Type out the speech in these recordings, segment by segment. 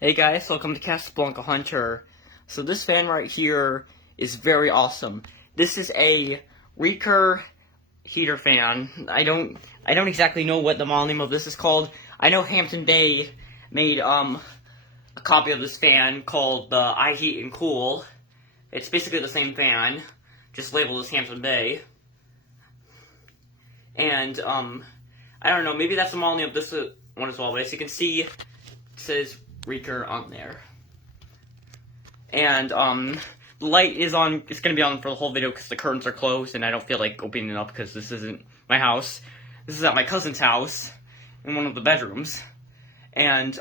Hey guys, welcome to Casablanca Hunter. So this fan right here is very awesome. This is a Reiker heater fan. I don't exactly know what the model name of this is called. I know Hampton Bay made a copy of this fan called the I Heat and Cool. It's basically the same fan, just labeled as Hampton Bay. And I don't know, maybe that's the model name of this one as well, but as you can see, it says Reiker on there. And the light is on, it's going to be on for the whole video because the curtains are closed and I don't feel like opening it up because this isn't my house. This is at my cousin's house in one of the bedrooms. And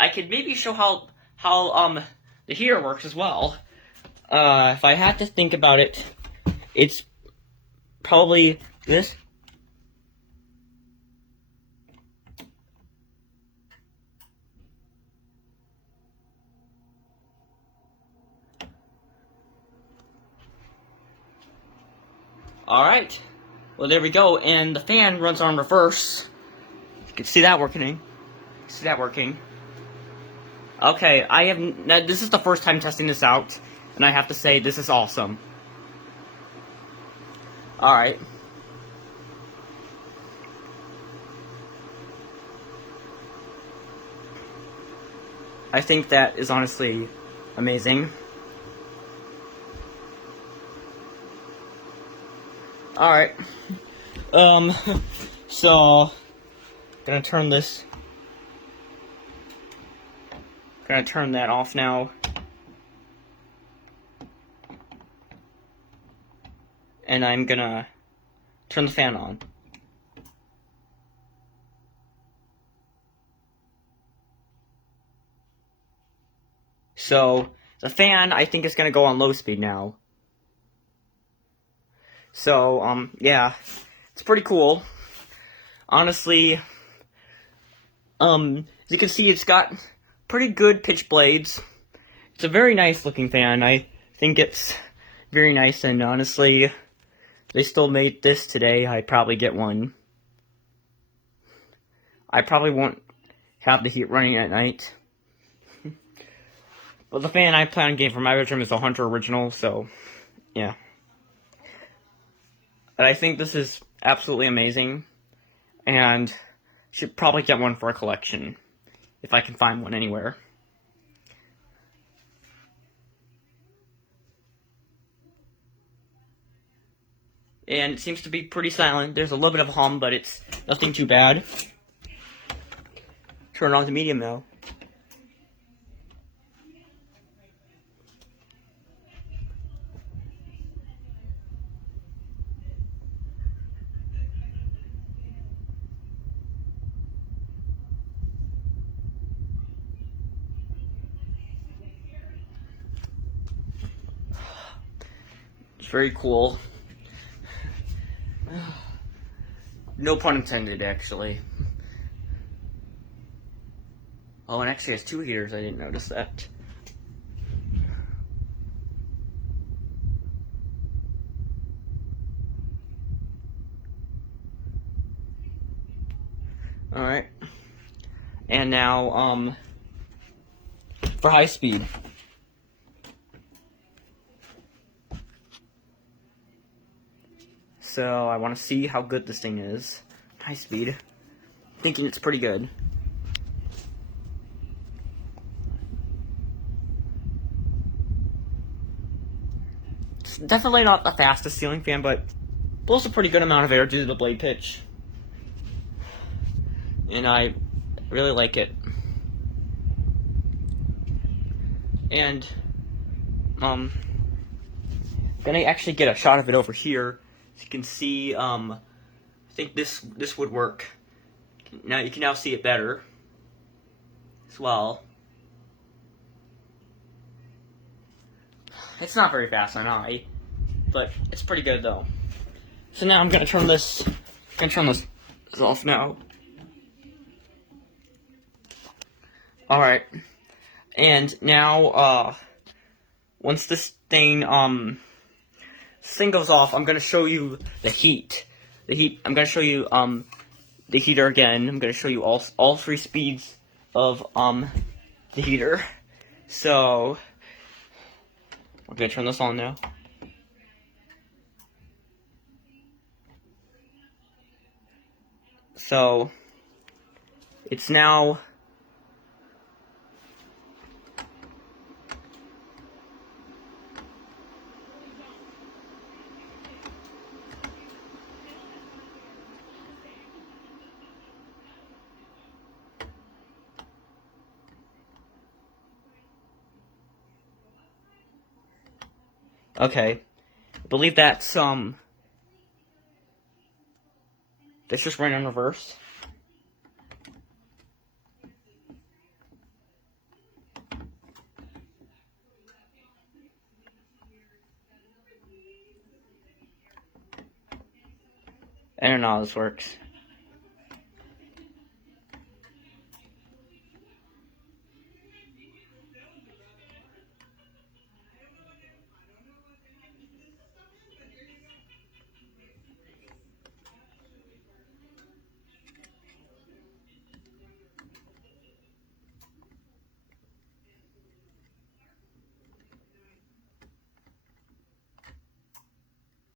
I could maybe show how the heater works as well. If I had to think about it, it's probably this. Alright, well there we go, and the fan runs on reverse. You can see that working. Okay, this is the first time testing this out, and I have to say, this is awesome. Alright. I think that is honestly amazing. Alright, so, gonna turn that off now, and I'm gonna turn the fan on. So, the fan, I think, is gonna go on low speed now. So, yeah, it's pretty cool. Honestly, as you can see, it's got pretty good pitch blades. It's a very nice looking fan. I think it's very nice, and honestly, they still made this today. I'd probably get one. I probably won't have the heat running at night. But the fan I plan on getting for my bedroom is a Hunter Original, so, yeah. But I think this is absolutely amazing, and should probably get one for a collection, if I can find one anywhere. And it seems to be pretty silent. There's a little bit of a hum, but it's nothing too bad. Turn it on to medium now. It's very cool. No pun intended, actually. Oh, and actually it has two heaters, I didn't notice that. Alright. And now, for high speed. So, I want to see how good this thing is. High speed. Thinking it's pretty good. It's definitely not the fastest ceiling fan, but blows a pretty good amount of air due to the blade pitch. And I really like it. And, I'm gonna actually get a shot of it over here. As you can see, I think this would work. Now you can now see it better as well. It's not very fast on eye, but it's pretty good though. So now I'm gonna turn this off now. Alright. And now once this thing goes off, I'm gonna show you the heat. I'm gonna show you the heater again. I'm gonna show you all three speeds of the heater. So, we're gonna turn this on now. So, it's now okay. I believe that's just ran in reverse. I don't know how this works.